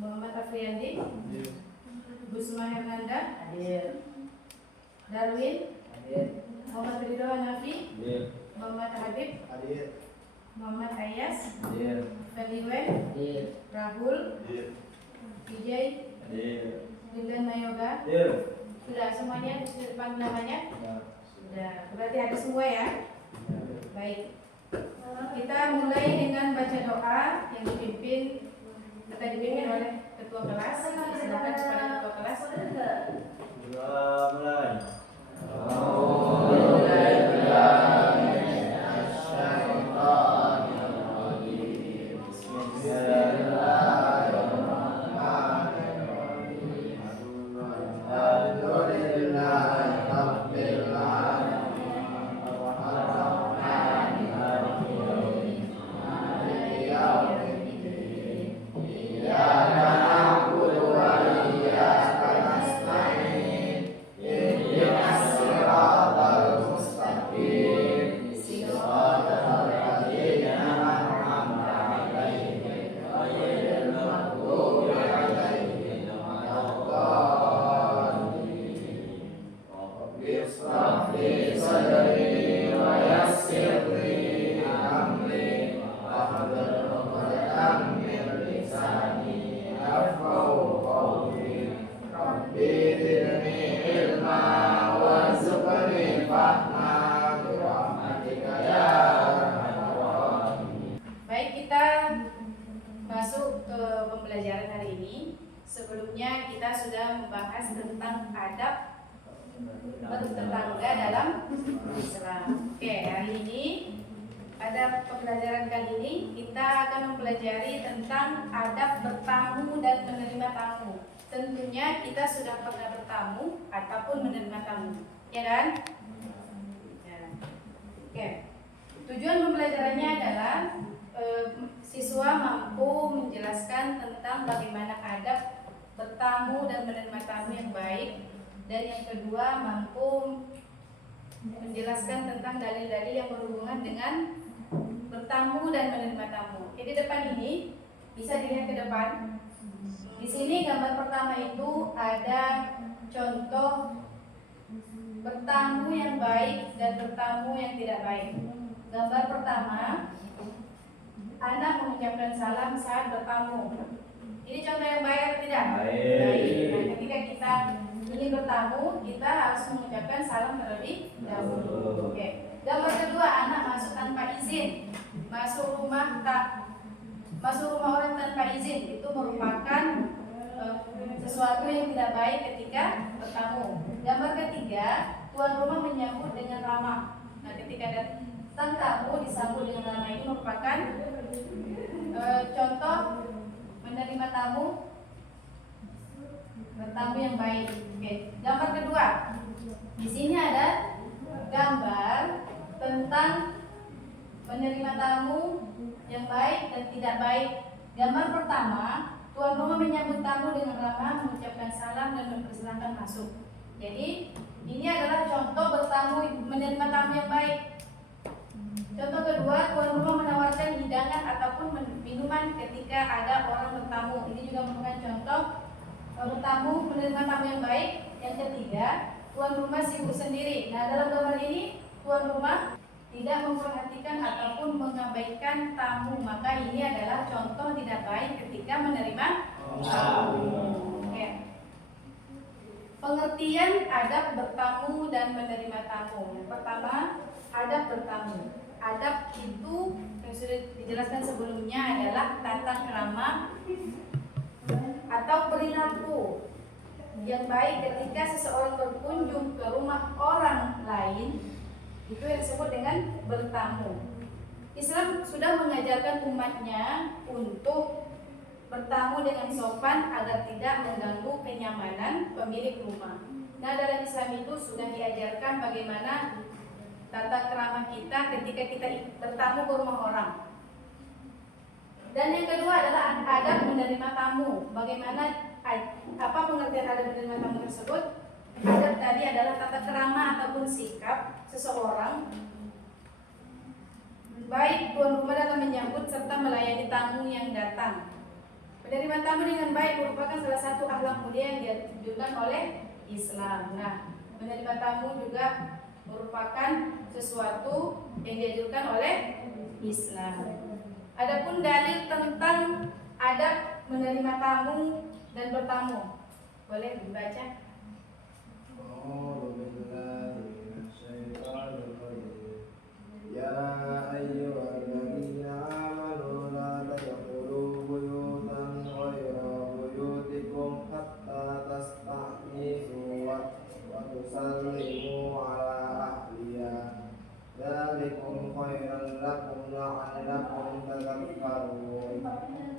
Muhammad Afriandi, Hadir. Busma Hernanda, Hadir. Darwin, Hadir. Muhammad Ridho Hanafi, Hadir. Muhammad Habib, Hadir. Muhammad Ayas, Hadir. Feliwen, Hadir. Rahul, Hadir. Vijay, Hadir. Lindan Mayoga. Hadir. Sudah semuanya dipanggil namanya? Ya. Sudah. Berarti ada semua ya? Baik. Kita mulai dengan baca doa yang dipimpin oleh ketua kelas. Silakan kepada ketua kelas. Sudah mulai. Baik, kita masuk ke pembelajaran hari ini. Sebelumnya kita sudah membahas tentang adab bertetangga dalam Islam. Oke, hari ini pada pembelajaran kali ini kita akan mempelajari tentang adab bertamu dan menerima tamu. Tentunya kita sudah pernah bertamu ataupun menerima tamu, ya kan? Ya. Oke. Tujuan pembelajarannya adalah siswa mampu menjelaskan tentang bagaimana adab bertamu dan menerima tamu yang baik, dan yang kedua mampu menjelaskan tentang dalil-dalil yang berhubungan dengan bertamu dan menerima tamu. Jadi depan ini bisa dilihat ke depan. Di sini gambar pertama itu ada contoh bertamu yang baik dan bertamu yang tidak baik. Gambar pertama, anak mengucapkan salam saat bertamu. Ini contoh yang baik atau tidak? Baik. Nah, ketika kita ingin bertamu, kita harus mengucapkan salam terlebih dahulu. Oke. Gambar kedua, anak masuk tanpa izin, masuk rumah orang tanpa izin. Itu merupakan sesuatu yang tidak baik ketika bertamu. Gambar ketiga, tuan rumah menyambut dengan ramah. Nah, ketika datang tamu disambut dengan ramah ini merupakan contoh menerima tamu, bertamu yang baik. Oke. Gambar kedua, di sini ada gambar tentang menerima tamu yang baik dan tidak baik. Gambar pertama, tuan rumah menyambut tamu dengan ramah, mengucapkan salam dan mempersilahkan masuk. Jadi ini adalah contoh bertamu menerima tamu yang baik. Contoh kedua, tuan rumah menawarkan hidangan ataupun minuman ketika ada orang bertamu. Ini juga merupakan contoh bertamu menerima tamu yang baik. Yang ketiga, tuan rumah sibuk sendiri. Nah, dalam gambar ini tuan rumah tidak memperhatikan ataupun mengabaikan tamu, maka ini adalah contoh tidak baik ketika menerima tamu. Oke. Pengertian adab bertamu dan menerima tamu. Yang pertama, adab bertamu. Adab itu yang sudah dijelaskan sebelumnya adalah tata krama atau perilaku yang baik ketika seseorang berkunjung ke rumah orang lain. Itu yang disebut dengan bertamu. Islam sudah mengajarkan umatnya untuk bertamu dengan sopan agar tidak mengganggu kenyamanan pemilik rumah. Nah, dalam Islam itu sudah diajarkan bagaimana tata krama kita ketika kita bertamu ke rumah orang. Dan yang kedua adalah adab menerima tamu. Bagaimana, apa pengertian adab menerima tamu tersebut? Adab tadi adalah tata krama ataupun sikap seseorang baik tuan rumah dalam menyambut serta melayani tamu yang datang. Menerima tamu dengan baik merupakan salah satu akhlak mulia yang dianjurkan oleh Islam. Nah, menerima tamu juga merupakan sesuatu yang dianjurkan oleh Islam. Adapun dalil tentang adab menerima tamu dan bertamu, boleh dibaca? Ya ayyuhalladzina amanu la tadkhulu buyutan ghayra buyutikum hatta tasta'nisu wa tusallimu ala ahliha dzalikum khairan lakum la'allakum tadhakkarun.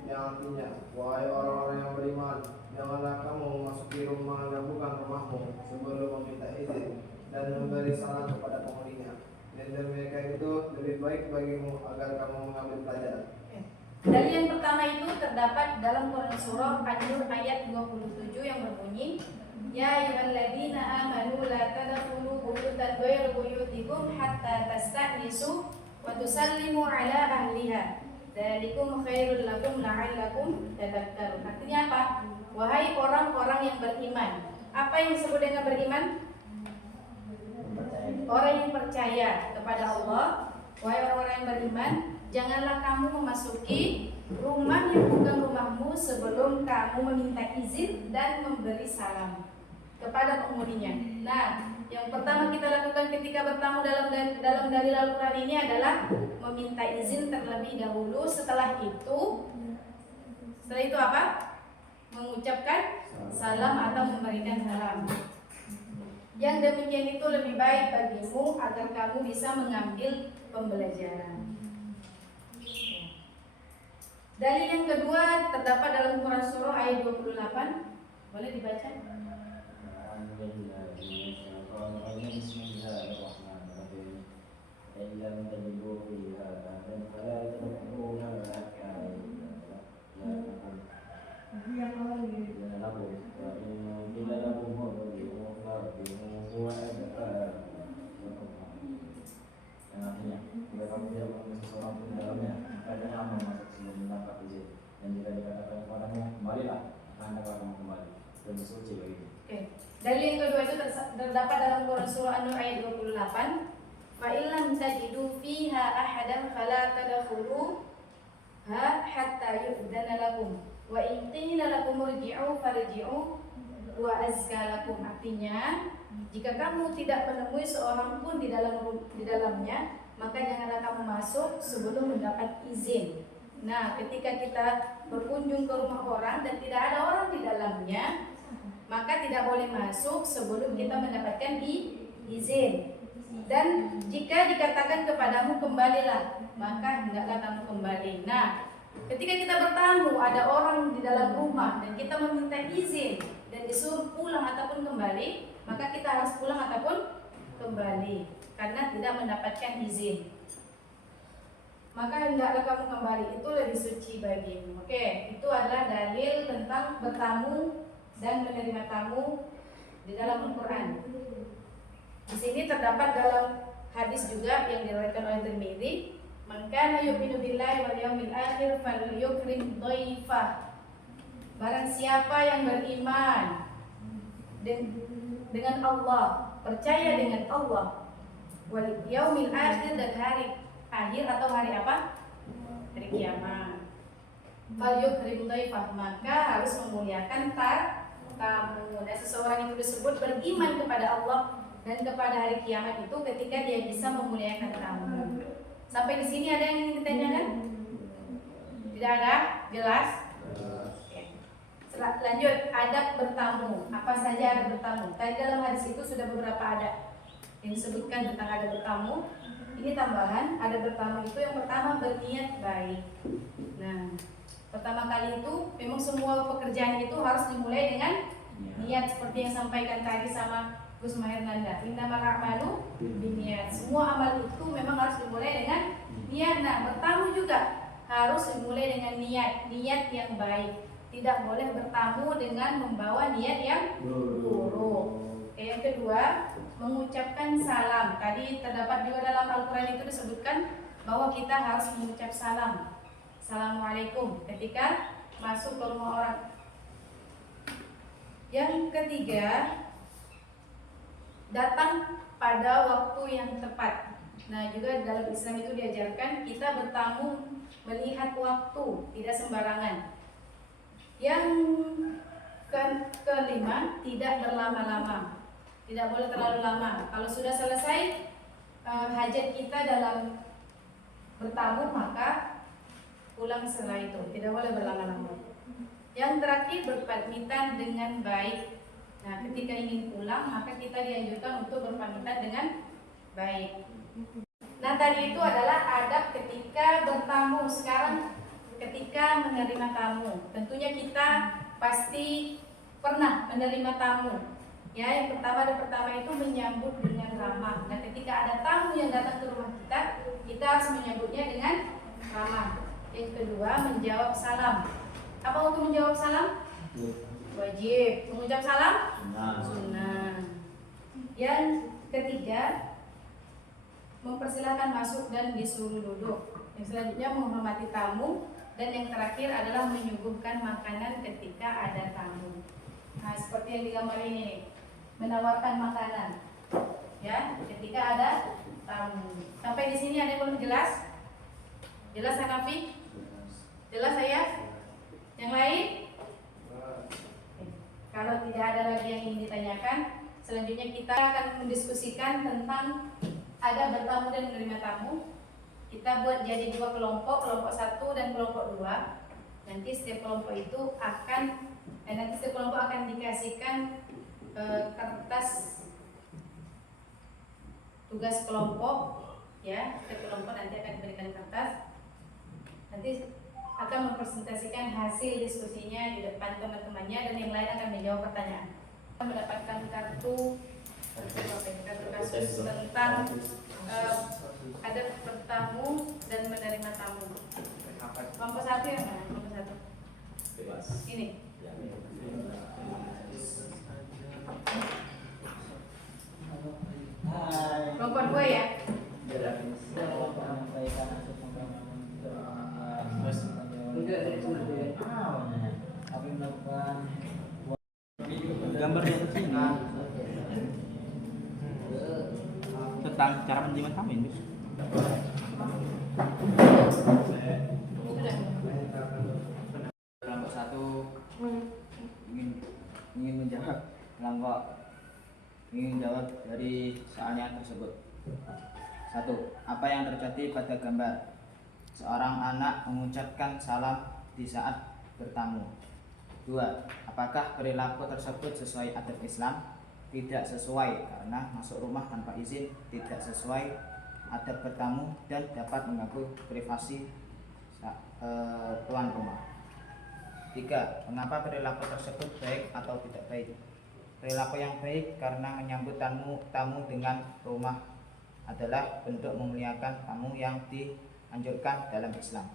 Yang artinya, wahai orang-orang yang beriman, janganlah kamu memasuki rumah yang bukan rumahmu sebelum meminta izin dan memberi salam kepada penghuninya. Dan demikian itu lebih baik bagimu agar kamu mengambil pelajaran. Dalil yang pertama itu terdapat dalam Quran surah An-Nur ayat 27 yang berbunyi, Ya ayyuhalladzina amanu la tadkhulu buyutan ghayra buyutikum hatta tasta'nisu wa tusallimu ala ahliha. Dzalikum khairul lakum la'allakum tadhakkarun. Artinya apa? Wahai orang-orang yang beriman. Apa yang disebut dengan beriman? Orang yang percaya kepada Allah. Wahai orang-orang yang beriman, janganlah kamu memasuki rumah yang bukan rumahmu sebelum kamu meminta izin dan memberi salam kepada penghuninya. Nah, yang pertama kita lakukan ketika bertamu dalam dalil Al-Quran ini adalah meminta izin terlebih dahulu. Setelah itu apa? Mengucapkan salam atau memberikan salam. Yang demikian itu lebih baik bagimu agar kamu bisa mengambil pembelajaran. Dalil yang kedua terdapat dalam Quran surah ayat 28. Boleh dibaca? Yang artinya, jika kamu tidak menemui seseorang pun di dalamnya, maka jangan masuk sebelum mendapat izin. Dan jika dikatakan kepadamu, kembalilah, maka hendaklah kamu kembali. Dan bersuci bagimu. Oke. Dalil yang kedua itu terdapat dalam Quran surah An-Nur ayat 28. Fa illam tajidu fiha ahadan fala tadkhuluha hatta yu'dzana lakum wa in qila lakum irji'u farji'u wa azka lakum. Artinya, jika kamu tidak menemui seorang pun di dalamnya, maka janganlah kamu masuk sebelum mendapat izin. Nah, ketika kita berkunjung ke rumah orang dan tidak ada orang di dalamnya, maka tidak boleh masuk sebelum kita mendapatkan izin. Dan jika dikatakan kepadamu kembalilah, maka hendaklah kamu kembali. Nah, ketika kita bertamu ada orang di dalam rumah dan kita meminta izin dan disuruh pulang ataupun kembali, maka kita harus pulang ataupun kembali karena tidak mendapatkan izin. Maka hendaklah kamu kembali, itu lebih suci bagimu. Oke, itu adalah dalil tentang bertamu dan menerima tamu di dalam Al-Quran. Di sini terdapat dalam hadis juga yang diriwayatkan oleh Tirmidzi, "Man kana yu'minu billahi wal yawmil akhir falyukrim dhaifah." Barang siapa yang beriman dengan Allah, percaya dengan Allah, wal yaumil akhir, dan hari akhir atau hari apa? Hari kiamat. Falyukrim dhaifah, maka harus memuliakan tamu. Dan seseorang itu disebut beriman kepada Allah dan kepada hari kiamat itu ketika dia bisa memuliakan tamu. Sampai di sini ada yang ingin ditanyakan? Tidak ada? Jelas? Lanjut, adab bertamu. Apa saja adab bertamu? Tadi dalam hadis itu sudah beberapa adab yang disebutkan tentang adab bertamu. Ini tambahan, adab bertamu itu yang pertama berniat baik. Nah, pertama kali itu memang semua pekerjaan itu harus dimulai dengan niat, seperti yang sampaikan tadi sama Gus Mahernanda. Innamal a'malu binniyat. Semua amal itu memang harus dimulai dengan niat. Nah, bertamu juga harus dimulai dengan niat yang baik. Tidak boleh bertamu dengan membawa niat yang buruk. Yang kedua, mengucapkan salam. Tadi terdapat juga dalam Al-Quran itu disebutkan bahwa kita harus mengucap salam. Assalamualaikum ketika masuk ke rumah orang. Yang ketiga, datang pada waktu yang tepat. Nah, juga dalam Islam itu diajarkan kita bertamu melihat waktu, tidak sembarangan. Yang kelima, tidak berlama-lama. Tidak boleh terlalu lama. Kalau sudah selesai hajat kita dalam bertamu, maka pulang setelah itu. Tidak boleh berlama-lama. Yang terakhir, berpamitan dengan baik. Nah, ketika ingin pulang, maka kita dianjurkan untuk berpamitan dengan baik. Nah, tadi itu adalah adab ketika bertamu. Sekarang ketika menerima tamu, tentunya kita pasti pernah menerima tamu. Ya, yang pertama itu menyambut dengan ramah. Nah, ketika ada tamu yang datang ke rumah kita harus menyambutnya dengan ramah. Yang kedua, menjawab salam. Apa untuk menjawab salam? Wajib. Mengucap salam? Sunnah. Yang ketiga, mempersilahkan masuk dan disuruh duduk. Yang selanjutnya, menghormati tamu. Dan yang terakhir adalah menyuguhkan makanan ketika ada tamu. Nah, seperti yang digambar ini nih, menawarkan makanan. Ya, ketika ada tamu. Sampai di sini ada yang belum jelas? Jelas, Hanafi? Jelas saya? Yang lain? Kalau tidak ada lagi yang ingin ditanyakan, selanjutnya kita akan mendiskusikan tentang ada bertamu dan menerima tamu. Kita buat jadi dua kelompok, kelompok 1 dan kelompok 2. Nanti setiap kelompok itu akan dikasihkan kertas tugas kelompok, ya. Setiap kelompok nanti akan diberikan kertas. Nanti akan mempresentasikan hasil diskusinya di depan teman-temannya dan yang lain akan menjawab pertanyaan. Kita mendapatkan kartu kasus tentang ada bertamu dan menerima tamu. Kelompok 1 yang mana? Kelompok 1. Bebas. Ini. Kelompok 2 ya. Gambar yang sini tentang cara menjimat kami. Sudah. Kelompok 1 ingin menjawab, kelompok ingin jawab dari soalnya tersebut. 1. Apa yang terjadi pada gambar? Seorang anak mengucapkan salam di saat bertamu. 2. Apakah perilaku tersebut sesuai adab Islam? Tidak sesuai karena masuk rumah tanpa izin, tidak sesuai adab bertamu dan dapat mengganggu privasi tuan rumah. 3. Mengapa perilaku tersebut baik atau tidak baik? Perilaku yang baik karena menyambut tamu dengan rumah adalah bentuk memuliakan tamu yang dianjurkan dalam Islam.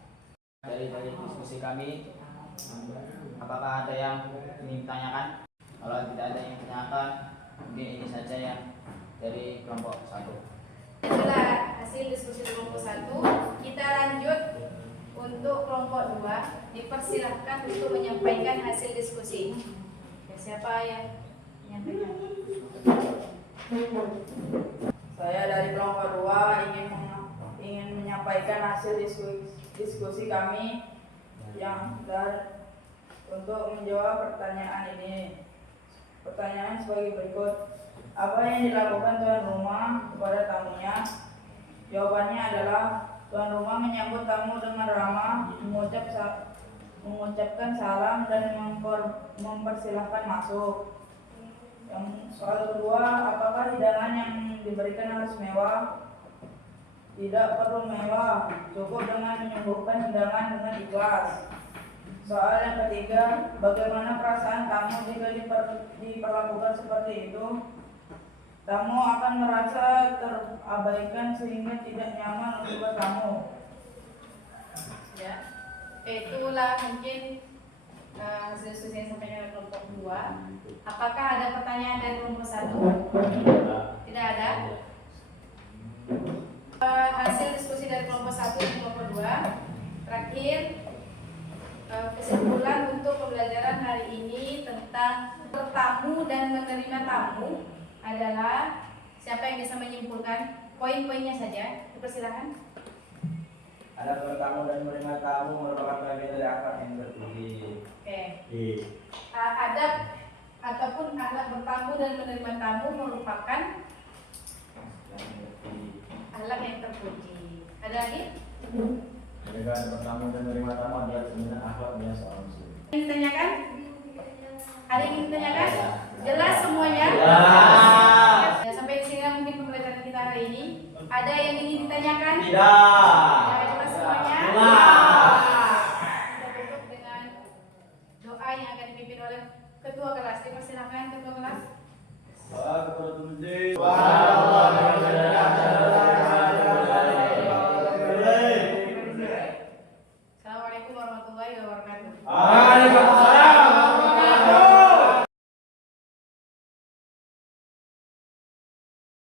Dari diskusi kami, apakah ada yang ingin ditanyakan? Kalau tidak ada yang ditanyakan, mungkin ini saja yang dari kelompok 1. Itulah hasil diskusi kelompok 1. Kita lanjut untuk kelompok 2. Dipersilahkan untuk menyampaikan hasil diskusi. Ya, siapa yang menyampaikan? Saya dari kelompok 2 ingin menyampaikan hasil diskusi kami yang untuk menjawab pertanyaan ini. Pertanyaan sebagai berikut. Apa yang dilakukan tuan rumah kepada tamunya? Jawabannya adalah tuan rumah menyambut tamu dengan ramah, mengucapkan salam dan mempersilahkan masuk. Yang soal kedua, apakah hidangan yang diberikan harus mewah? Tidak perlu mewah, cukup dengan menyuguhkan hidangan dengan ikhlas. Soal yang ketiga, bagaimana perasaan tamu jika diperlakukan seperti itu? Tamu akan merasa terabaikan sehingga tidak nyaman untuk bertamu. Ya, itulah mungkin hasil diskusi yang disampaikan oleh kelompok 2. Apakah ada pertanyaan dari kelompok 1? Tidak ada. Hasil diskusi dari kelompok 1 dan kelompok 2. Terakhir, kesimpulan dan menerima tamu adalah siapa yang bisa menyimpulkan poin-poinnya saja? Dipersilakan. Adab bertamu dan menerima tamu merupakan bagian dari akhlak yang terpuji. Oke. Iya. Adab ataupun akhlak bertamu dan menerima tamu merupakan akhlak yang terpuji. Ada lagi? Adab bertamu dan menerima tamu adalah cerminan akhlaknya seorang muslim. Yang ditanyakan? Ada yang ditanyakan? Jelas semuanya? Jelas. Ya, sampai di sini mungkin pembelajaran kita hari ini. Ada yang ingin ditanyakan? Tidak. Ya, jelas semuanya? Jelas. Kita tutup dengan doa yang akan dipimpin oleh ketua kelas. Dipersilakan ketua kelas. Assalamualaikum warahmatullahi wabarakatuh. Waalaikumsalam.